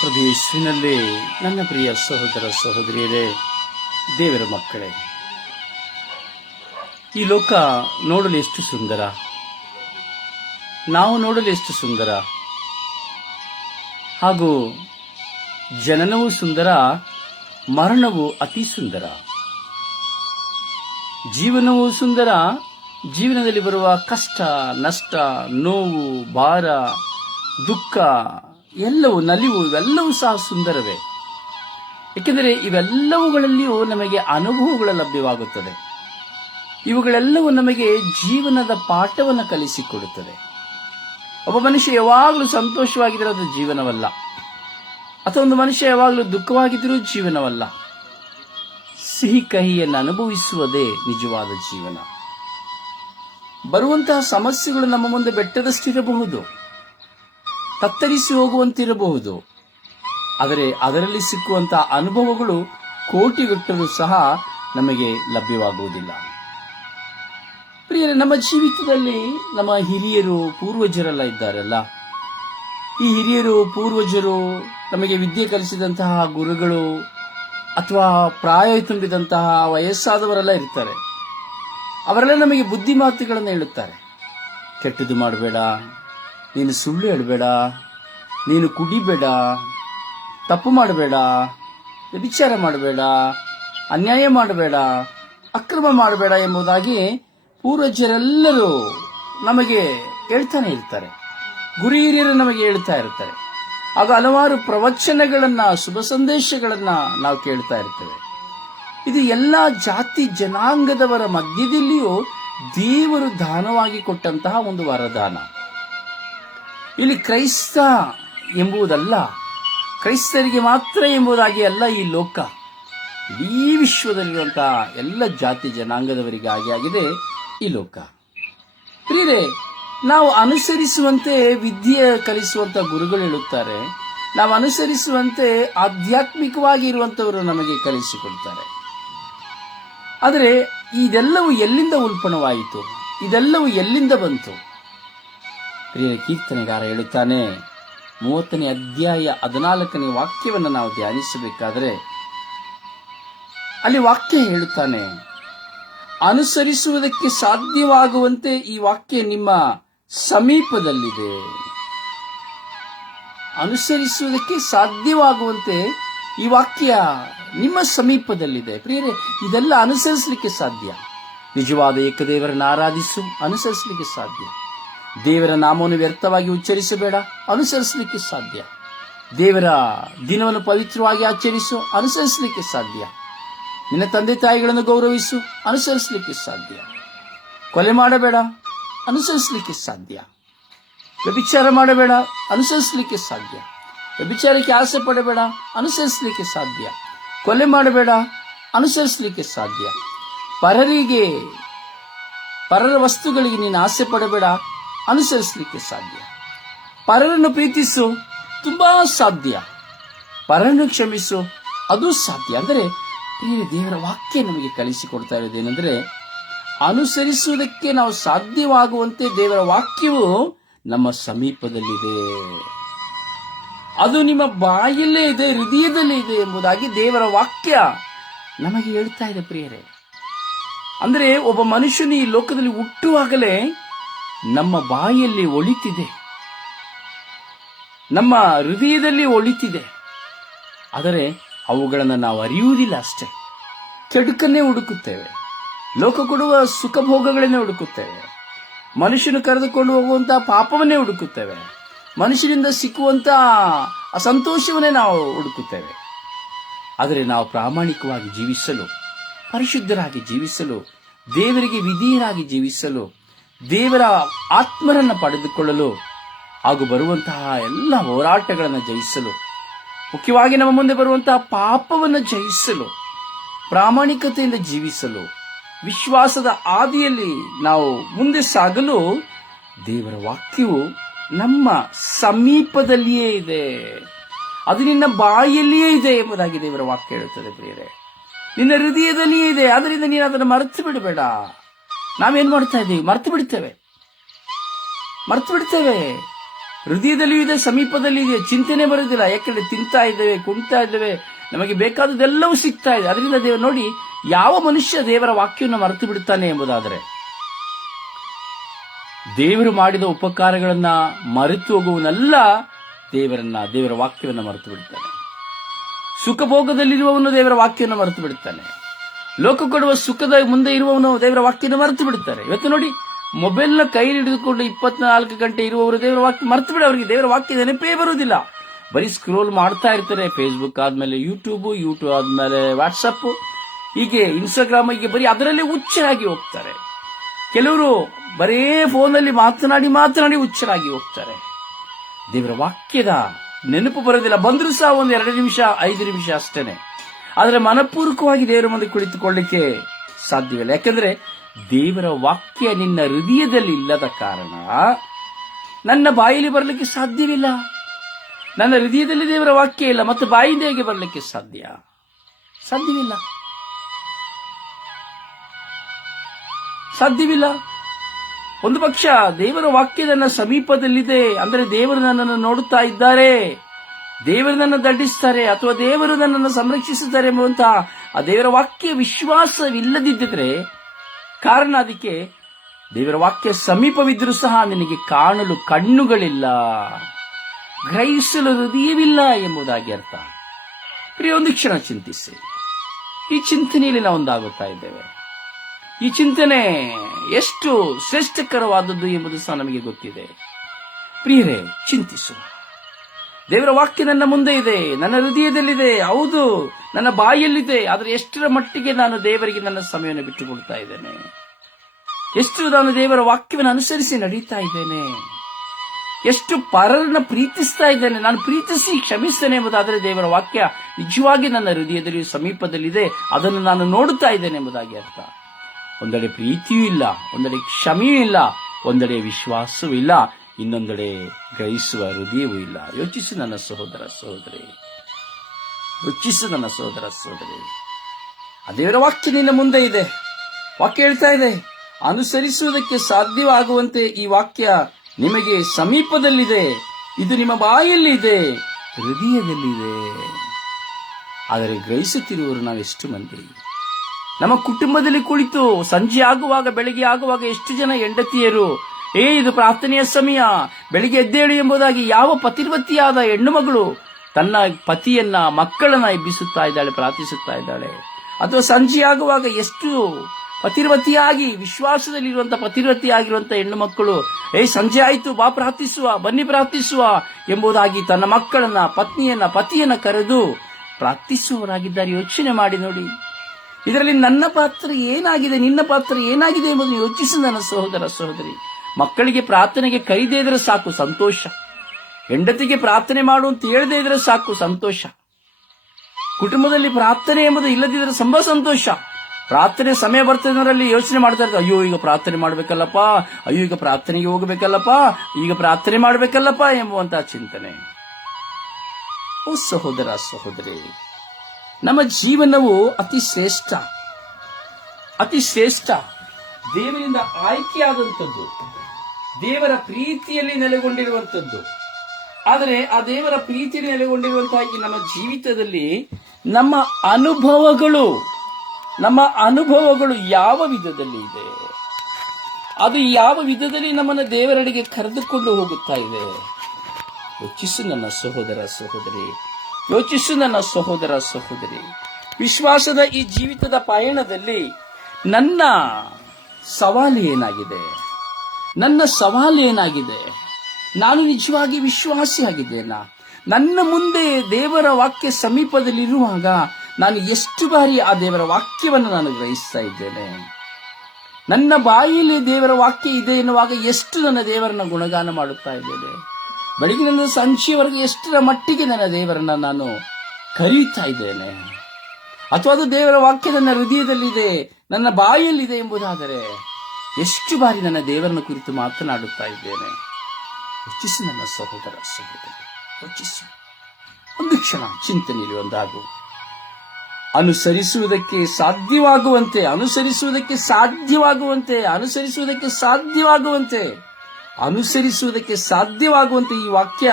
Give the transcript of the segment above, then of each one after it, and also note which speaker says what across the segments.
Speaker 1: ಪ್ರಭು ನನ್ನ ಪ್ರಿಯ ಸಹೋದರ ಸಹೋದರಿಯರೇ, ದೇವರ ಮಕ್ಕಳೇ. ಈ ಲೋಕ ನೋಡಲು ಎಷ್ಟು ಸುಂದರ. ನಾವು ನೋಡಲು ಎಷ್ಟು ಸುಂದರ. ಹಾಗೂ ಜನನವೂ ಸುಂದರ, ಮರಣವು ಅತಿ ಸುಂದರ. ಜೀವನವೂ ಸುಂದರ, ಜೀವನದಲ್ಲಿ ಬರುವ ಕಷ್ಟ, ನಷ್ಟ, ನೋವು, ಭಾರ, ದುಃಖ ಎಲ್ಲವೂ ನಲಿವು ಇವೆಲ್ಲವೂ ಸಹ ಸುಂದರವೇ. ಏಕೆಂದರೆ ಇವೆಲ್ಲವುಗಳಲ್ಲಿಯೂ ನಮಗೆ ಅನುಭವಗಳು ಲಭ್ಯವಾಗುತ್ತದೆ. ಇವುಗಳೆಲ್ಲವೂ ನಮಗೆ ಜೀವನದ ಪಾಠವನ್ನು ಕಲಿಸಿಕೊಡುತ್ತದೆ. ಒಬ್ಬ ಮನುಷ್ಯ ಯಾವಾಗಲೂ ಸಂತೋಷವಾಗಿದ್ದರೆ ಅದು ಜೀವನವಲ್ಲ. ಅಥವಾ ಒಂದು ಮನುಷ್ಯ ಯಾವಾಗಲೂ ದುಃಖವಾಗಿದ್ದರೂ ಜೀವನವಲ್ಲ. ಸಿಹಿ ಕಹಿಯನ್ನು ಅನುಭವಿಸುವುದೇ ನಿಜವಾದ ಜೀವನ. ಬರುವಂತಹ ಸಮಸ್ಯೆಗಳು ನಮ್ಮ ಮುಂದೆ ಬೆಟ್ಟದಷ್ಟಿರಬಹುದು. ತತ್ತರಿಸಿ ಹೋಗುವಂತಿರಬಹುದು ಆದರೆ ಅದರಲ್ಲಿ ಸಿಕ್ಕುವಂತಹ ಅನುಭವಗಳು ಕೋಟಿಗಟ್ಟಲು ಸಹ ನಮಗೆ ಲಭ್ಯವಾಗುವುದಿಲ್ಲ. ಪ್ರಿಯರೇ, ನಮ್ಮ ಜೀವಿತದಲ್ಲಿ ನಮ್ಮ ಹಿರಿಯರು, ಪೂರ್ವಜರೆಲ್ಲ ಇದ್ದಾರಲ್ಲ? ಈ ಹಿರಿಯರು, ಪೂರ್ವಜರು ನಮಗೆ ವಿದ್ಯೆ ಕಲಿಸಿದಂತಹ ಗುರುಗಳು ಅಥವಾ ಪ್ರಾಯ ತುಂಬಿದಂತಹ ವಯಸ್ಸಾದವರೆಲ್ಲ ಇರ್ತಾರೆ. ಅವರೆಲ್ಲ ನಮಗೆ ಬುದ್ಧಿ ಮಾತುಗಳನ್ನು ಹೇಳುತ್ತಾರೆ. ಕೆಟ್ಟದ್ದು ಮಾಡಬೇಡ ನೀನು ಸುಳ್ಳು ಹೇಳಬೇಡ, ನೀನು ಕುಡಿಬೇಡ, ತಪ್ಪು ಮಾಡಬೇಡ, ವ್ಯಭಿಚಾರ ಮಾಡಬೇಡ, ಅನ್ಯಾಯ ಮಾಡಬೇಡ, ಅಕ್ರಮ ಮಾಡಬೇಡ ಎಂಬುದಾಗಿ ಪೂರ್ವಜರೆಲ್ಲರೂ ನಮಗೆ ಹೇಳ್ತಾನೆ ಇರ್ತಾರೆ. ಗುರು ಹಿರಿಯರು ನಮಗೆ ಹೇಳ್ತಾ ಇರ್ತಾರೆ. ಆಗ ಹಲವಾರು ಪ್ರವಚನಗಳನ್ನ, ಶುಭ ಸಂದೇಶಗಳನ್ನ ನಾವು ಕೇಳ್ತಾ ಇರ್ತೇವೆ. ಇದು ಎಲ್ಲ ಜಾತಿ ಜನಾಂಗದವರ ಮಧ್ಯದಲ್ಲಿಯೂ ದೇವರು ದಾನವಾಗಿ ಕೊಟ್ಟಂತಹ ಒಂದು ವರದಾನ. ಇಲ್ಲಿ ಕ್ರೈಸ್ತ ಎಂಬುದಲ್ಲ, ಕ್ರೈಸ್ತರಿಗೆ ಮಾತ್ರ ಎಂಬುದಾಗಿ ಅಲ್ಲ ಈ ಲೋಕ. ಇಡೀ ವಿಶ್ವದಲ್ಲಿರುವಂತಹ ಎಲ್ಲ ಜಾತಿ ಜನಾಂಗದವರಿಗಾಗಿ ಆಗಿದೆ ಈ ಲೋಕ. ಪ್ರಿಯರೇ, ನಾವು ಅನುಸರಿಸುವಂತೆ ವಿದ್ಯೆ ಕಲಿಸುವಂತ ಗುರುಗಳು ಹೇಳುತ್ತಾರೆ, ನಾವು ಅನುಸರಿಸುವಂತೆ ಆಧ್ಯಾತ್ಮಿಕವಾಗಿ ಇರುವಂತವರು ನಮಗೆ ಕಲಿಸಿಕೊಡ್ತಾರೆ. ಆದರೆ, ಇದೆಲ್ಲವೂ ಎಲ್ಲಿಂದ ಉಲ್ಪಣವಾಯಿತು? ಇದೆಲ್ಲವೂ ಎಲ್ಲಿಂದ ಬಂತು? ಪ್ರಿಯ ಕೀರ್ತನೆಗಾರ ಹೇಳುತ್ತಾನೆ ಮೂವತ್ತನೇ ಅಧ್ಯಾಯ ಹದಿನಾಲ್ಕನೇ ವಾಕ್ಯವನ್ನು ನಾವು ಧ್ಯಾನಿಸಬೇಕಾದರೆ, ಅಲ್ಲಿ ವಾಕ್ಯ ಹೇಳುತ್ತಾನೆ, ಅನುಸರಿಸುವುದಕ್ಕೆ ಸಾಧ್ಯವಾಗುವಂತೆ ಈ ವಾಕ್ಯ ನಿಮ್ಮ ಸಮೀಪದಲ್ಲಿದೆ. ಅನುಸರಿಸುವುದಕ್ಕೆ ಸಾಧ್ಯವಾಗುವಂತೆ ಈ ವಾಕ್ಯ ನಿಮ್ಮ ಸಮೀಪದಲ್ಲಿದೆ. ಪ್ರಿಯರೇ, ಇದೆಲ್ಲ ಅನುಸರಿಸಲಿಕ್ಕೆ ಸಾಧ್ಯ. ನಿಜವಾದ ಏಕದೇವರನ್ನು ಆರಾಧಿಸು, ಅನುಸರಿಸಲಿಕ್ಕೆ ಸಾಧ್ಯ. ದೇವರ ನಾಮವನ್ನು ವ್ಯರ್ಥವಾಗಿ ಉಚ್ಚರಿಸಬೇಡ, ಅನುಸರಿಸಲಿಕ್ಕೆ ಸಾಧ್ಯ. ದೇವರ ದಿನವನ್ನು ಪವಿತ್ರವಾಗಿ ಆಚರಿಸು, ಅನುಸರಿಸಲಿಕ್ಕೆ ಸಾಧ್ಯ. ನಿನ್ನ ತಂದೆ ತಾಯಿಗಳನ್ನು ಗೌರವಿಸು, ಅನುಸರಿಸಲಿಕ್ಕೆ ಸಾಧ್ಯ. ಕೊಲೆ ಮಾಡಬೇಡ, ಅನುಸರಿಸಲಿಕ್ಕೆ ಸಾಧ್ಯ. ವ್ಯಭಿಚಾರ ಮಾಡಬೇಡ, ಅನುಸರಿಸಲಿಕ್ಕೆ ಸಾಧ್ಯ. ವ್ಯಭಿಚಾರಕ್ಕೆ ಆಸೆ ಪಡಬೇಡ, ಅನುಸರಿಸಲಿಕ್ಕೆ ಸಾಧ್ಯ. ಕೊಲೆ ಮಾಡಬೇಡ, ಅನುಸರಿಸಲಿಕ್ಕೆ ಸಾಧ್ಯ. ಪರರಿಗೆ, ಪರರ ವಸ್ತುಗಳಿಗೆ ನೀನು ಆಸೆ ಪಡಬೇಡ ಅನುಸರಿಸಲಿಕ್ಕೆ ಸಾಧ್ಯ. ಪರರನ್ನು ಪ್ರೀತಿಸು, ತುಂಬಾ ಸಾಧ್ಯ. ಪರರನ್ನು ಕ್ಷಮಿಸು, ಅದು ಸಾಧ್ಯ. ಅಂದರೆ ಪ್ರಿಯ ದೇವರ ವಾಕ್ಯ ನಮಗೆ ಕಲಿಸಿಕೊಡ್ತಾ ಇರೋದೇನೆಂದರೆ ಅನುಸರಿಸುವುದಕ್ಕೆ ನಾವು ಸಾಧ್ಯವಾಗುವಂತೆ ದೇವರ ವಾಕ್ಯವು ನಮ್ಮ ಸಮೀಪದಲ್ಲಿದೆ. ಅದು ನಿಮ್ಮ ಬಾಯಲ್ಲೇ ಇದೆ, ಹೃದಯದಲ್ಲಿ ಇದೆ ಎಂಬುದಾಗಿ ದೇವರ ವಾಕ್ಯ ನಮಗೆ ಹೇಳ್ತಾ ಇದೆ ಪ್ರಿಯರೇ. ಅಂದರೆ, ಒಬ್ಬ ಮನುಷ್ಯನು ಈ ಲೋಕದಲ್ಲಿ ಹುಟ್ಟುವಾಗಲೇ ನಮ್ಮ ಬಾಯಲ್ಲಿ ಒಳಿತಿದೆ. ನಮ್ಮ ಹೃದಯದಲ್ಲಿ ಒಳಿತಿದೆ. ಆದರೆ ಅವುಗಳನ್ನು ನಾವು ಅರಿಯುವುದಿಲ್ಲ ಅಷ್ಟೇ. ಕೆಡುಕನ್ನೇ ಹುಡುಕುತ್ತೇವೆ. ಲೋಕ ಕೊಡುವ ಸುಖ ಭೋಗಗಳನ್ನೇ ಹುಡುಕುತ್ತೇವೆ. ಮನುಷ್ಯನು ಕರೆದುಕೊಂಡು ಹೋಗುವಂತಹ ಪಾಪವನ್ನೇ ಹುಡುಕುತ್ತೇವೆ. ಮನುಷ್ಯನಿಂದ ಸಿಕ್ಕುವಂತ ಅಸಂತೋಷವನ್ನೇ ನಾವು ಹುಡುಕುತ್ತೇವೆ. ಆದರೆ ನಾವು ಪ್ರಾಮಾಣಿಕವಾಗಿ ಜೀವಿಸಲು, ಪರಿಶುದ್ಧರಾಗಿ ಜೀವಿಸಲು, ದೇವರಿಗೆ ವಿಧೇಯರಾಗಿ ಜೀವಿಸಲು ದೇವರ ಆತ್ಮರನ್ನು ಪಡೆದುಕೊಳ್ಳಲು ಹಾಗೂ ಬರುವಂತಹ ಎಲ್ಲ ಹೋರಾಟಗಳನ್ನು ಜಯಿಸಲು, ಮುಖ್ಯವಾಗಿ ನಮ್ಮ ಮುಂದೆ ಬರುವಂತಹ ಪಾಪವನ್ನು ಜಯಿಸಲು, ಪ್ರಾಮಾಣಿಕತೆಯಿಂದ ಜೀವಿಸಲು, ವಿಶ್ವಾಸದ ಆದಿಯಲ್ಲಿ ನಾವು ಮುಂದೆ ಸಾಗಲು ದೇವರ ವಾಕ್ಯವು ನಮ್ಮ ಸಮೀಪದಲ್ಲಿಯೇ ಇದೆ. ಅದು ನಿನ್ನ ಬಾಯಲ್ಲಿಯೇ ಇದೆ ಎಂಬುದಾಗಿ ದೇವರ ವಾಕ್ಯ ಹೇಳುತ್ತದೆ ಪ್ರಿಯರೇ. ನಿನ್ನ ಹೃದಯದಲ್ಲಿಯೇ ಇದೆ ಅದರಿಂದ ನೀನು ಅದನ್ನು ಮರೆತು ಬಿಡಬೇಡ. ನಾವೇನ್ ಮಾಡ್ತಾ ಇದ್ದೀವಿ? ಮರ್ತು ಬಿಡ್ತೇವೆ. ಮರ್ತು ಬಿಡ್ತೇವೆ. ಹೃದಯದಲ್ಲಿಯೂ ಇದೆ ಸಮೀಪದಲ್ಲಿ ಇದೆ. ಚಿಂತನೆ ಬರೋದಿಲ್ಲ ಯಾಕೆಂದ್ರೆ ತಿಂತಾ ಇದ್ದೇವೆ, ಕುಣ್ತಾ ಇದ್ದೇವೆ. ನಮಗೆ ಬೇಕಾದದೆಲ್ಲವೂ ಸಿಗ್ತಾ ಇದೆ. ಅದರಿಂದ ದೇವರು ನೋಡಿ, ಯಾವ ಮನುಷ್ಯ ದೇವರ ವಾಕ್ಯವನ್ನು ಮರೆತು ಬಿಡುತ್ತಾನೆ ಎಂಬುದಾದರೆ, ದೇವರು ಮಾಡಿದ ಉಪಕಾರಗಳನ್ನ ಮರೆತು ಹೋಗುವನಲ್ಲ ದೇವರನ್ನ, ದೇವರ ವಾಕ್ಯವನ್ನು ಮರೆತು ಬಿಡ್ತಾನೆ. ಸುಖಭೋಗದಲ್ಲಿರುವವನು ದೇವರ ವಾಕ್ಯವನ್ನು ಮರೆತು ಬಿಡುತ್ತಾನೆ ಲೋಕ ಕೊಡುವ ಸುಖದ ಮುಂದೆ ಇರುವವನು ದೇವರ ವಾಕ್ಯನ ಮರೆತು ಬಿಡುತ್ತಾರೆ. ಇವತ್ತು ನೋಡಿ, ಮೊಬೈಲ್ನ ಕೈ ಹಿಡಿದುಕೊಂಡು ಇಪ್ಪತ್ನಾಲ್ಕು ಗಂಟೆ ಇರುವವರು ದೇವರ ವಾಕ್ಯ ಮರೆತು ಬಿಡ, ಅವರಿಗೆ ದೇವರ ವಾಕ್ಯ ನೆನಪೇ ಬರುವುದಿಲ್ಲ. ಬರೀ ಸ್ಕ್ರೋಲ್ ಮಾಡ್ತಾ ಇರ್ತಾರೆ ಫೇಸ್ಬುಕ್ ಆದ್ಮೇಲೆ ಯೂಟ್ಯೂಬ್ ಯೂಟ್ಯೂಬ್ ಆದ್ಮೇಲೆ ವಾಟ್ಸಪ್ ಹೀಗೆ ಇನ್ಸ್ಟಾಗ್ರಾಮ್ ಹೀಗೆ ಬರೀ ಅದರಲ್ಲೇ ಹುಚ್ಚರಾಗಿ ಹೋಗ್ತಾರೆ. ಕೆಲವರು ಬರೇ ಫೋನಲ್ಲಿ ಮಾತನಾಡಿ ಮಾತನಾಡಿ ಹುಚ್ಚರಾಗಿ ಹೋಗ್ತಾರೆ. ದೇವರ ವಾಕ್ಯದ ನೆನಪು ಬರೋದಿಲ್ಲ. ಬಂದರೂ ಸಹ ಒಂದು ಎರಡು ನಿಮಿಷ, ಐದು ನಿಮಿಷ ಅಷ್ಟೇನೆ. ಆದರೆ ಮನಪೂರ್ವಕವಾಗಿ ದೇವರ ಮುಂದೆ ಕುಳಿತುಕೊಳ್ಳಿಕ್ಕೆ ಸಾಧ್ಯವಿಲ್ಲ. ಯಾಕೆಂದ್ರೆ ದೇವರ ವಾಕ್ಯ ನಿನ್ನ ಹೃದಯದಲ್ಲಿ ಇಲ್ಲದ ಕಾರಣ ನನ್ನ ಬಾಯಲ್ಲಿ ಬರಲಿಕ್ಕೆ ಸಾಧ್ಯವಿಲ್ಲ. ನನ್ನ ಹೃದಯದಲ್ಲಿ ದೇವರ ವಾಕ್ಯ ಇಲ್ಲ, ಮತ್ತು ಬಾಯಿಂದ ಹೇಗೆ ಬರಲಿಕ್ಕೆ ಸಾಧ್ಯ? ಸಾಧ್ಯವಿಲ್ಲ. ಸಾಧ್ಯವಿಲ್ಲ. ಒಂದು ಪಕ್ಷ ದೇವರ ವಾಕ್ಯ ನನ್ನ ಸಮೀಪದಲ್ಲಿದೆ, ಅಂದರೆ ದೇವರು ನನ್ನನ್ನು ನೋಡುತ್ತಾ ಇದ್ದಾರೆ. ದೇವರು ನನ್ನ ದಂಡಿಸ್ತಾರೆ ಅಥವಾ ದೇವರು ನನ್ನನ್ನು ಸಂರಕ್ಷಿಸುತ್ತಾರೆ ಎಂಬುವಂತಹ ಆ ದೇವರ ವಾಕ್ಯ ವಿಶ್ವಾಸವಿಲ್ಲದಿದ್ದರೆ ಕಾರಣ ಅದಕ್ಕೆ ದೇವರ ವಾಕ್ಯ ಸಮೀಪವಿದ್ದರೂ ಸಹ ನಿನಗೆ ಕಾಣಲು ಕಣ್ಣುಗಳಿಲ್ಲ, ಗ್ರಹಿಸಲು ಹೃದಯವಿಲ್ಲ ಎಂಬುದಾಗಿ ಅರ್ಥ. ಪ್ರಿಯ, ಒಂದು ಕ್ಷಣ ಚಿಂತಿಸಿ. ಈ ಚಿಂತನೆಯಲ್ಲಿ ನಾವು ಒಂದಾಗುತ್ತಾ ಇದ್ದೇವೆ. ಈ ಚಿಂತನೆ ಎಷ್ಟು ಶ್ರೇಷ್ಠಕರವಾದದ್ದು ಎಂಬುದು ಸಹ ನಮಗೆ ಗೊತ್ತಿದೆ. ಪ್ರಿಯರೇ ಚಿಂತಿಸುವ ದೇವರ ವಾಕ್ಯ ನನ್ನ ಮುಂದೆ ಇದೆ, ನನ್ನ ಹೃದಯದಲ್ಲಿದೆ, ಹೌದು, ನನ್ನ ಬಾಯಲ್ಲಿದೆ, ಆದರೆ ಎಷ್ಟರ ಮಟ್ಟಿಗೆ ನಾನು ದೇವರಿಗೆ ನನ್ನ ಸಮಯವನ್ನು ಬಿಟ್ಟುಕೊಡ್ತಾ ಇದ್ದೇನೆ? ಎಷ್ಟು ನಾನು ದೇವರ ವಾಕ್ಯವನ್ನು ಅನುಸರಿಸಿ ನಡೀತಾ ಇದ್ದೇನೆ? ಎಷ್ಟು ಪರರನ್ನ ಪ್ರೀತಿಸ್ತಾ ಇದ್ದೇನೆ? ನಾನು ಪ್ರೀತಿಸಿ ಕ್ಷಮಿಸ್ತೇನೆ ಎಂಬುದಾದರೆ ದೇವರ ವಾಕ್ಯ ನಿಜವಾಗಿ ನನ್ನ ಹೃದಯದಲ್ಲಿ ಸಮೀಪದಲ್ಲಿದೆ, ಅದನ್ನು ನಾನು ನೋಡುತ್ತಾ ಇದ್ದೇನೆ ಎಂಬುದಾಗಿ ಅರ್ಥ. ಒಂದೆಡೆ ಪ್ರೀತಿಯೂ ಇಲ್ಲ, ಒಂದೆಡೆ ಕ್ಷಮೆಯೂ ಇಲ್ಲ, ಒಂದೆಡೆ ವಿಶ್ವಾಸವೂ ಇಲ್ಲ. ಇನ್ನೊಂದೆಡೆ ಗ್ರಹಿಸುವ ಹೃದಯವೂ ಇಲ್ಲ. ಯೋಚಿಸು ನನ್ನ ಸಹೋದರ ಸಹೋದರಿ. ಯೋಚಿಸು ನನ್ನ ಸಹೋದರ ಸಹೋದರಿ. ದೇವರ ವಾಕ್ಯ ನಿನ್ನ ಮುಂದೆ ಇದೆ. ವಾಕ್ಯ ಹೇಳ್ತಾ ಇದೆ. ಅನುಸರಿಸುವುದಕ್ಕೆ ಸಾಧ್ಯವಾಗುವಂತೆ ಈ ವಾಕ್ಯ ನಿಮಗೆ ಸಮೀಪದಲ್ಲಿದೆ. ಇದು ನಿಮ್ಮ ಬಾಯಲ್ಲಿ ಇದೆ ಹೃದಯದಲ್ಲಿದೆ. ಆದರೆ ಗ್ರಹಿಸುತ್ತಿರುವವರು ನಾವೆಷ್ಟು ಮಂದಿ? ನಮ್ಮ ಕುಟುಂಬದಲ್ಲಿ ಕುಳಿತು ಸಂಜೆ ಆಗುವಾಗ, ಬೆಳಗ್ಗೆ ಆಗುವಾಗ ಎಷ್ಟು ಜನ ಹೆಂಡತಿಯರು? ಏ, ಇದು ಪ್ರಾರ್ಥನೆಯ ಸಮಯ. ಬೆಳಿಗ್ಗೆ ಎದ್ದೇಳಿ ಎಂಬುದಾಗಿ ಯಾವ ಪತಿರ್ವತಿಯಾದ ಹೆಣ್ಣು ಮಗಳು ತನ್ನ ಪತಿಯನ್ನ ಮಕ್ಕಳನ್ನ ಎಬ್ಬಿಸುತ್ತಾ ಇದ್ದಾಳೆ, ಪ್ರಾರ್ಥಿಸುತ್ತಾ ಇದ್ದಾಳೆ. ಅಥವಾ ಸಂಜೆ ಆಗುವಾಗ ಎಷ್ಟು ಪತಿರ್ವತಿಯಾಗಿ ವಿಶ್ವಾಸದಲ್ಲಿರುವಂಥ ಪತಿರ್ವತಿಯಾಗಿರುವಂತಹ ಹೆಣ್ಣು ಮಕ್ಕಳು, ಏ, ಸಂಜೆ ಆಯಿತು, ಬಾ ಪ್ರಾರ್ಥಿಸುವ, ಬನ್ನಿ ಪ್ರಾರ್ಥಿಸುವ ಎಂಬುದಾಗಿ ತನ್ನ ಮಕ್ಕಳನ್ನ, ಪತ್ನಿಯನ್ನ, ಪತಿಯನ್ನ ಕರೆದು ಪ್ರಾರ್ಥಿಸುವವರಾಗಿದ್ದಾರೆ. ಯೋಚನೆ ಮಾಡಿ ನೋಡಿ. ಇದರಲ್ಲಿ ನನ್ನ ಪಾತ್ರ ಏನಾಗಿದೆ, ನಿನ್ನ ಪಾತ್ರ ಏನಾಗಿದೆ ಎಂಬುದನ್ನು ಯೋಚಿಸು ನನ್ನ ಸಹೋದರ ಸಹೋದರಿ. ಮಕ್ಕಳಿಗೆ ಪ್ರಾರ್ಥನೆಗೆ ಕೈದೇ ಇದ್ರೆ ಸಾಕು ಸಂತೋಷ. ಹೆಂಡತಿಗೆ ಪ್ರಾರ್ಥನೆ ಮಾಡು ಅಂತ ಹೇಳದೇ ಇದ್ರೆ ಸಾಕು ಸಂತೋಷ. ಕುಟುಂಬದಲ್ಲಿ ಪ್ರಾರ್ಥನೆ ಎಂಬುದು ಇಲ್ಲದಿದ್ರೆ ತುಂಬಾ ಸಂತೋಷ. ಪ್ರಾರ್ಥನೆ ಸಮಯ ಬರ್ತದರಲ್ಲಿ ಯೋಚನೆ ಮಾಡ್ತಾ ಇರ್ತಾರೆ, ಅಯ್ಯೋ, ಈಗ ಪ್ರಾರ್ಥನೆ ಮಾಡ್ಬೇಕಲ್ಲಪ್ಪ, ಅಯ್ಯೋ, ಈಗ ಪ್ರಾರ್ಥನೆಗೆ ಹೋಗಬೇಕಲ್ಲಪ್ಪ, ಈಗ ಪ್ರಾರ್ಥನೆ ಮಾಡ್ಬೇಕಲ್ಲಪ್ಪ ಎಂಬುವಂತಹ ಚಿಂತನೆ. ಓ ಸಹೋದರ, ಸಹೋದರಿ, ನಮ್ಮ ಜೀವನವು ಅತಿ ಶ್ರೇಷ್ಠ. ಅತಿ ಶ್ರೇಷ್ಠ. ದೇವರಿಂದ ಆಯ್ಕೆಯಾದಂಥದ್ದು. ದೇವರ ಪ್ರೀತಿಯಲ್ಲಿ ನೆಲೆಗೊಂಡಿರುವಂಥದ್ದು. ಆದರೆ ಆ ದೇವರ ಪ್ರೀತಿಯಲ್ಲಿ ನೆಲೆಗೊಂಡಿರುವಂತಹ ಈ ನಮ್ಮ ಜೀವಿತದಲ್ಲಿ ನಮ್ಮ ಅನುಭವಗಳು ನಮ್ಮ ಅನುಭವಗಳು ಯಾವ ವಿಧದಲ್ಲಿ ಇದೆ? ಅದು ಯಾವ ವಿಧದಲ್ಲಿ ನಮ್ಮನ್ನು ದೇವರಡೆಗೆ ಕರೆದುಕೊಂಡು ಹೋಗುತ್ತಾ ಇದೆ? ಯೋಚಿಸು ನನ್ನ ಸಹೋದರ ಸಹೋದರಿ, ಯೋಚಿಸು ನನ್ನ ಸಹೋದರ ಸಹೋದರಿ. ವಿಶ್ವಾಸದ ಈ ಜೀವಿತದ ಪಯಣದಲ್ಲಿ ನನ್ನ ಸವಾಲು ಏನಾಗಿದೆ? ನನ್ನ ಸವಾಲು ಏನಾಗಿದೆ? ನಾನು ನಿಜವಾಗಿ ವಿಶ್ವಾಸಿಯಾಗಿದ್ದೇನಾ ನನ್ನ ಮುಂದೆ ದೇವರ ವಾಕ್ಯ ಸಮೀಪದಲ್ಲಿರುವಾಗ ನಾನು ಎಷ್ಟು ಬಾರಿ ಆ ದೇವರ ವಾಕ್ಯವನ್ನು ನಾನು ಗ್ರಹಿಸ್ತಾ ಇದ್ದೇನೆ? ನನ್ನ ಬಾಯಿಯಲ್ಲಿ ದೇವರ ವಾಕ್ಯ ಇದೆ ಎನ್ನುವಾಗ ಎಷ್ಟು ನನ್ನ ದೇವರನ್ನ ಗುಣಗಾನ ಮಾಡುತ್ತಾ ಇದ್ದೇನೆ? ಬೆಳಗಿನಿಂದ ಸಂಜೆಯವರೆಗೆ ಎಷ್ಟರ ಮಟ್ಟಿಗೆ ನನ್ನ ದೇವರನ್ನ ನಾನು ಕರೀತಾ ಇದ್ದೇನೆ? ಅಥವಾ ಅದು ದೇವರ ವಾಕ್ಯ ನನ್ನ ಹೃದಯದಲ್ಲಿದೆ, ನನ್ನ ಬಾಯಿಯಲ್ಲಿದೆ ಎಂಬುದಾದರೆ? ಎಷ್ಟು ಬಾರಿ ನನ್ನ ದೇವರನ್ನು ಕುರಿತು ಮಾತನಾಡುತ್ತಾ ಇದ್ದೇನೆ? ಯೋಚಿಸು ನನ್ನ ಸಹೋದರ ಸಹೋದರಿ ಯೋಚಿಸು ಒಂದು ಕ್ಷಣ ಚಿಂತನೆಯಲ್ಲಿ ಒಂದಾಗು. ಅನುಸರಿಸುವುದಕ್ಕೆ ಸಾಧ್ಯವಾಗುವಂತೆ ಅನುಸರಿಸುವುದಕ್ಕೆ ಸಾಧ್ಯವಾಗುವಂತೆ ಅನುಸರಿಸುವುದಕ್ಕೆ ಸಾಧ್ಯವಾಗುವಂತೆ ಅನುಸರಿಸುವುದಕ್ಕೆ ಸಾಧ್ಯವಾಗುವಂತೆ ಈ ವಾಕ್ಯ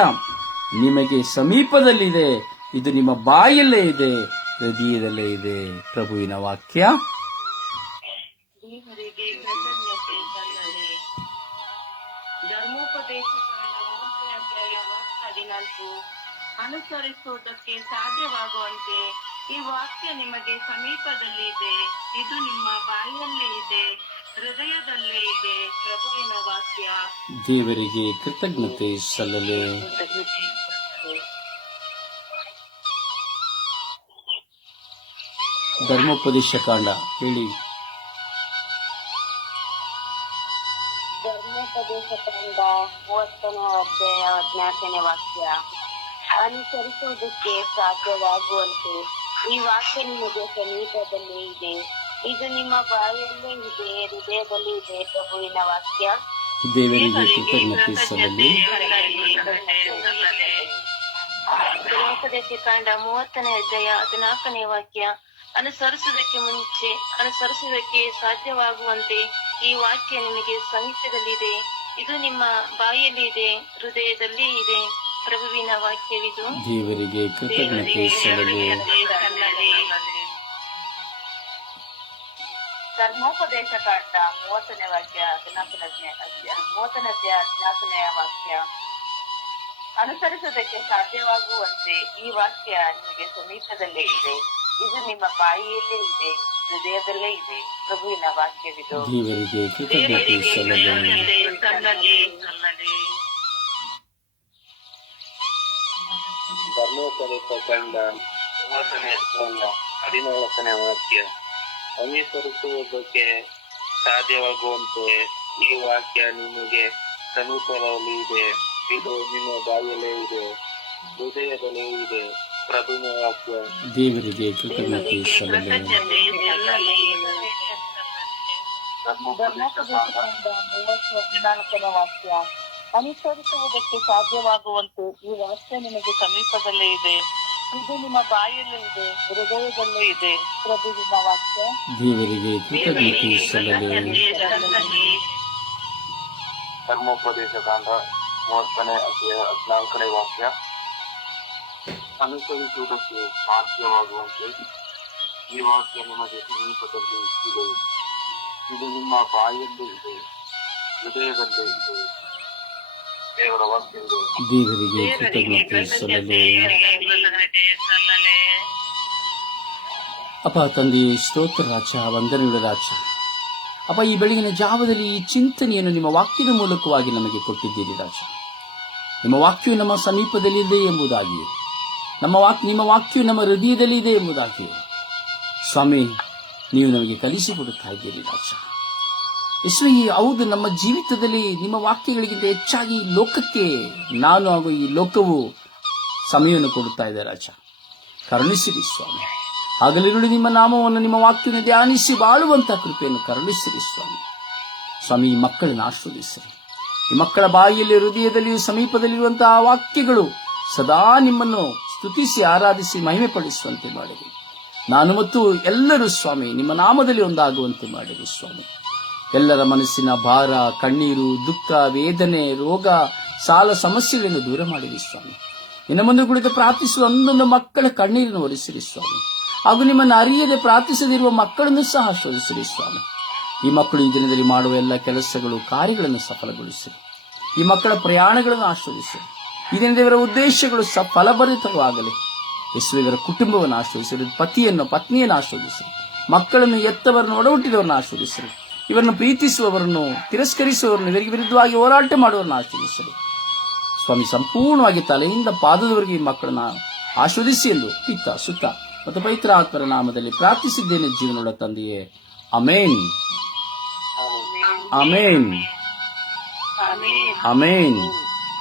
Speaker 1: ನಿಮಗೆ ಸಮೀಪದಲ್ಲಿದೆ. ಇದು ನಿಮ್ಮ ಬಾಯಲ್ಲೇ ಇದೆ, ಹೃದಯದಲ್ಲೇ ಇದೆ. ಪ್ರಭುವಿನ ವಾಕ್ಯ
Speaker 2: ಹದಿನಾಲ್ಕು ಅನುಸರಿಸುವುದಕ್ಕೆ ಸಾಧ್ಯವಾಗುವಂತೆ ಈ ವಾಕ್ಯ ನಿಮಗೆ ಸಮೀಪದಲ್ಲಿ ಇದೆ. ಇದು ನಿಮ್ಮ ಬಾಯಿಯಲ್ಲೇ ಇದೆ. ಹೃದಯದಲ್ಲೇ ಇದೆ. ಪ್ರಭುವಿನ ವಾಕ್ಯ.
Speaker 1: ದೇವರಿಗೆ ಕೃತಜ್ಞತೆ ಸಲ್ಲಲು. ಧರ್ಮೋಪದೇಶ ಕಾಂಡ, ಹೇಳಿ.
Speaker 2: ಧರ್ಮೋಪದೇಶಕರಿಂದ ಮೂವತ್ತನೇ ಅಧ್ಯಾಯ ಹದಿನಾಲ್ಕನೇ ವಾಕ್ಯ. ಅನುಸರಿಸುವುದಕ್ಕೆ ಸಾಧ್ಯವಾಗುವಂತೆ ಈ ವಾಕ್ಯ ನಿಮಗೆ ಸಮೀಪದಲ್ಲಿ ಇದೆ. ಇದು ನಿಮ್ಮ ಬಾಯಲ್ಲೇ ಇದೆ ಹೃದಯದಲ್ಲಿ ಇದೆ ಪ್ರಭುವಿನ ವಾಕ್ಯ.
Speaker 1: ದೇವರಿಗೆ ಕೃತಜ್ಞತೆ ಸಲ್ಲಲಿ
Speaker 2: ಧರ್ಮೋಪದೇಶ ಕಾಂಡ ಮೂವತ್ತನೇ ಅಧ್ಯಾಯ ಹದಿನಾಲ್ಕನೇ ವಾಕ್ಯ. ಅನುಸರಿಸುವುದಕ್ಕೆ ಮುಂಚೆ ಅನುಸರಿಸುವುದಕ್ಕೆ ಸಾಧ್ಯವಾಗುವಂತೆ ಈ ವಾಕ್ಯ ನಿಮಗೆ ಸಮೀಪದಲ್ಲಿದೆ. ಇದು ನಿಮ್ಮ ಬಾಯಲ್ಲಿ ಇದೆ ಹೃದಯದಲ್ಲಿ ಇದೆ. ಪ್ರಭುವಿನ ವಾಕ್ಯವಿದು.
Speaker 1: ದೇವರಿಗೆ ಕೃತಜ್ಞತೆ
Speaker 2: ಧರ್ಮೋಪದೇಶ ಕಾಂಡ ಮೂವತ್ತನೇ ವಾಕ್ಯ ಹದಿನಾಲ್ಕನೇ ಅಧ್ಯ ಮೂವತ್ತನೇ ಅಧ್ಯಾಯ ಹದಿನಾಲ್ಕನೇ ವಾಕ್ಯ. ಅನುಸರಿಸುವುದಕ್ಕೆ ಸಾಧ್ಯವಾಗುವಂತೆ ಈ ವಾಕ್ಯ ನಿಮಗೆ ಸಮೀಪದಲ್ಲೇ ಇದೆ. ಇದು ನಿಮ್ಮ ಬಾಯಿಯಲ್ಲೇ ಇದೆ. ಹೃದಯದಲ್ಲೇ ಇದೆ ಪ್ರಭುವಿನ ವಾಕ್ಯವಿದು
Speaker 1: ದೇವರಿಗೆ ಕೃತಜ್ಞತೆ ಸಲ್ಲಲಿ
Speaker 3: ಧರ್ಮೋಪದೇಶ ಕಂಡ ಮೂವತ್ತನೇ ಅಧ್ಯಾಯ ಹದಿನಾಲ್ಕನೇ ವಾಕ್ಯ ಅನುಸರಿಸುವುದಕ್ಕೆ ಸಾಧ್ಯವಾಗುವಂತೆ ಈ ವಾಕ್ಯ ನಿಮಗೆ ಸಮೀಪದಲ್ಲಿ ಇದೆ ಇದು ನಿಮ್ಮ ಬಾಯಲ್ಲೇ ಇದೆ ಹೃದಯದಲ್ಲೇ ಇದೆ ಪ್ರಭುವಿನ ವಾಕ್ಯ
Speaker 1: ದೇವರಿಗೆ ಕೃತಜ್ಞತೆ ಸಲ್ಲಲಿ
Speaker 2: ಹದಿನಾಲ್ಕನೇ ವಾಕ್ಯ ಅನುಸರಿಸುವುದಕ್ಕೆ ಸಾಧ್ಯವಾಗುವಂತೆ ಈ ವಾಕ್ಯ ನಿಮಗೆ ಸಮೀಪದಲ್ಲೇ ಇದೆ ಇದು ನಿಮ್ಮ ಬಾಯಲ್ಲೇ ಇದೆ ಹೃದಯದಲ್ಲೇ ಇದೆ ಪ್ರಭುವಿನ ವಾಕ್ಯ
Speaker 1: ದೇವರಿಗೆ ಕೃತಜ್ಞತೆ ಸಲ್ಲಲಿ
Speaker 3: ಧರ್ಮೋಪದೇಶ ಕಾಂಡ ಮೂವತ್ತನೇ ಅಧ್ಯಾಯ ಹದಿನಾಲ್ಕನೇ ವಾಕ್ಯ ಅನುಸರಿಸುವುದಕ್ಕೆ ಸಾಧ್ಯವಾಗುವಂತೆ ಈ ವಾಕ್ಯ ನಿಮಗೆ ಸಮೀಪದಲ್ಲಿ ಇದೆ. ಇದು ನಿಮ್ಮ ಬಾಯಲ್ಲೇ ಇದೆ ಹೃದಯದಲ್ಲೇ ಇದೆ. ದೇವರ ವಾಕ್ಯಗಳು.
Speaker 1: ದೇವರಿಗೆ ಕೃತಜ್ಞತೆ ಅಪ್ಪ ತಂದೆ ಸ್ತೋತ್ರ ರಾಜ ವಂದನೆಗಳ ರಾಜ. ಅಪ್ಪ ಈ ಬೆಳಗಿನ ಜಾವದಲ್ಲಿ ಈ ಚಿಂತನೆಯನ್ನು ನಿಮ್ಮ ವಾಕ್ಯದ ಮೂಲಕವಾಗಿ ನಮಗೆ ಕೊಟ್ಟಿದ್ದೀರಿ ರಾಜ. ನಿಮ್ಮ ವಾಕ್ಯವು ನಮ್ಮ ಸಮೀಪದಲ್ಲಿದೆ ಎಂಬುದಾಗಿಯೂ. ನಮ್ಮ ವಾಕ್, ನಿಮ್ಮ ವಾಕ್ಯವು ನಮ್ಮ ಹೃದಯದಲ್ಲಿ ಇದೆ ಎಂಬುದಾಗಿ. ಸ್ವಾಮಿ, ನೀವು ನಮಗೆ ಕಲಿಸಿಕೊಡುತ್ತಾ ಇದ್ದೀರಿ ರಾಜ. ಈ ಹೌದು, ನಮ್ಮ ಜೀವಿತದಲ್ಲಿ ನಿಮ್ಮ ವಾಕ್ಯಗಳಿಗಿಂತ ಹೆಚ್ಚಾಗಿ ಲೋಕಕ್ಕೆ, ನಾನು ಹಾಗೂ ಈ ಲೋಕವು ಸಮಯವನ್ನು ಕೊಡುತ್ತಾ ಇದೆ ರಾಜ. ಕರುಣಿಸಿರಿ ಸ್ವಾಮಿ. ಹಗಲಿರುಳು ನಿಮ್ಮ ನಾಮವನ್ನು ನಿಮ್ಮ ವಾಕ್ಯವನ್ನು ಧ್ಯಾನಿಸಿ ಬಾಳುವಂತಹ ಕೃಪೆಯನ್ನು ಕರುಣಿಸಿರಿ ಸ್ವಾಮಿ. ಸ್ವಾಮಿ, ಈ ಮಕ್ಕಳನ್ನು ಆಶ್ರದಿಸಿರಿ ಈ ಮಕ್ಕಳ ಬಾಯಿಯಲ್ಲಿ, ಹೃದಯದಲ್ಲಿಯೂ ಸಮೀಪದಲ್ಲಿರುವಂತಹ ವಾಕ್ಯಗಳು ಸದಾ ನಿಮ್ಮನ್ನು ಸ್ತುತಿಸಿ, ಆರಾಧಿಸಿ ಮಹಿಮೆ ಪಡಿಸುವಂತೆ ಮಾಡಿರಿ. ನಾನು ಮತ್ತು ಎಲ್ಲರೂ ಸ್ವಾಮಿ, ನಿಮ್ಮ ನಾಮದಲ್ಲಿ ಒಂದಾಗುವಂತೆ ಮಾಡಿರಿ ಸ್ವಾಮಿ. ಎಲ್ಲರ ಮನಸ್ಸಿನ ಭಾರ, ಕಣ್ಣೀರು, ದುಃಖ, ವೇದನೆ, ರೋಗ, ಸಾಲ ಸಮಸ್ಯೆಗಳನ್ನು ದೂರ ಮಾಡಿರಿ ಸ್ವಾಮಿ. ನಿನ್ನ ಮುಂದೆ ಕುಳಿತು ಪ್ರಾರ್ಥಿಸುವ ಒಂದೊಂದು ಮಕ್ಕಳ ಕಣ್ಣೀರನ್ನು ಒರೆಸಿರಿ ಸ್ವಾಮಿ. ಹಾಗೂ ನಿಮ್ಮನ್ನು ಅರಿಯದೆ ಪ್ರಾರ್ಥಿಸದಿರುವ ಮಕ್ಕಳನ್ನು ಸಹ ಆಶ್ವದಿಸಿರಿ ಸ್ವಾಮಿ. ಈ ಮಕ್ಕಳು ಈ ದಿನದಲ್ಲಿ ಮಾಡುವ ಎಲ್ಲ ಕೆಲಸಗಳು, ಕಾರ್ಯಗಳನ್ನು ಸಫಲಗೊಳಿಸಿರಿ. ಈ ಮಕ್ಕಳ ಪ್ರಯಾಣಗಳನ್ನು ಆಶ್ವದಿಸಿರಿ ಈ ದಿನದ ಇವರ ಉದ್ದೇಶಗಳು ಸ ಫಲಭರಿತವಾಗಲಿ ಯೇಸು ಇವರ ಕುಟುಂಬವನ್ನು ಆಶ್ರಯಿಸಿರಿ ಪತಿಯನ್ನು ಪತ್ನಿಯನ್ನು ಆಶ್ರಯಿಸಿರಿ ಮಕ್ಕಳನ್ನು ಎತ್ತವರನ್ನು ಒಡಹುಟ್ಟಿದವರನ್ನು ಆಶ್ರಯಿಸಿರಿ ಇವರನ್ನು ಪ್ರೀತಿಸುವವರನ್ನು ತಿರಸ್ಕರಿಸುವವರನ್ನು ಇವರಿಗೆ ವಿರುದ್ಧವಾಗಿ ಹೋರಾಟ ಮಾಡುವವರನ್ನು ಆಶ್ರಯಿಸಿರಿ ಸ್ವಾಮಿ ಸಂಪೂರ್ಣವಾಗಿ ತಲೆಯಿಂದ ಪಾದದವರೆಗೆ ಈ ಮಕ್ಕಳನ್ನು ಆಶ್ರದಿಸಿ ಎಂದು ಪಿತ್ತ ಸುತ್ತ ಮತ್ತು ಪವಿತ್ರ ಆತ್ಮರ ನಾಮದಲ್ಲಿ ಪ್ರಾರ್ಥಿಸಿದ್ದೇನೆ ಜೀವನದ ತಂದೆಯೇ. Amen amen amen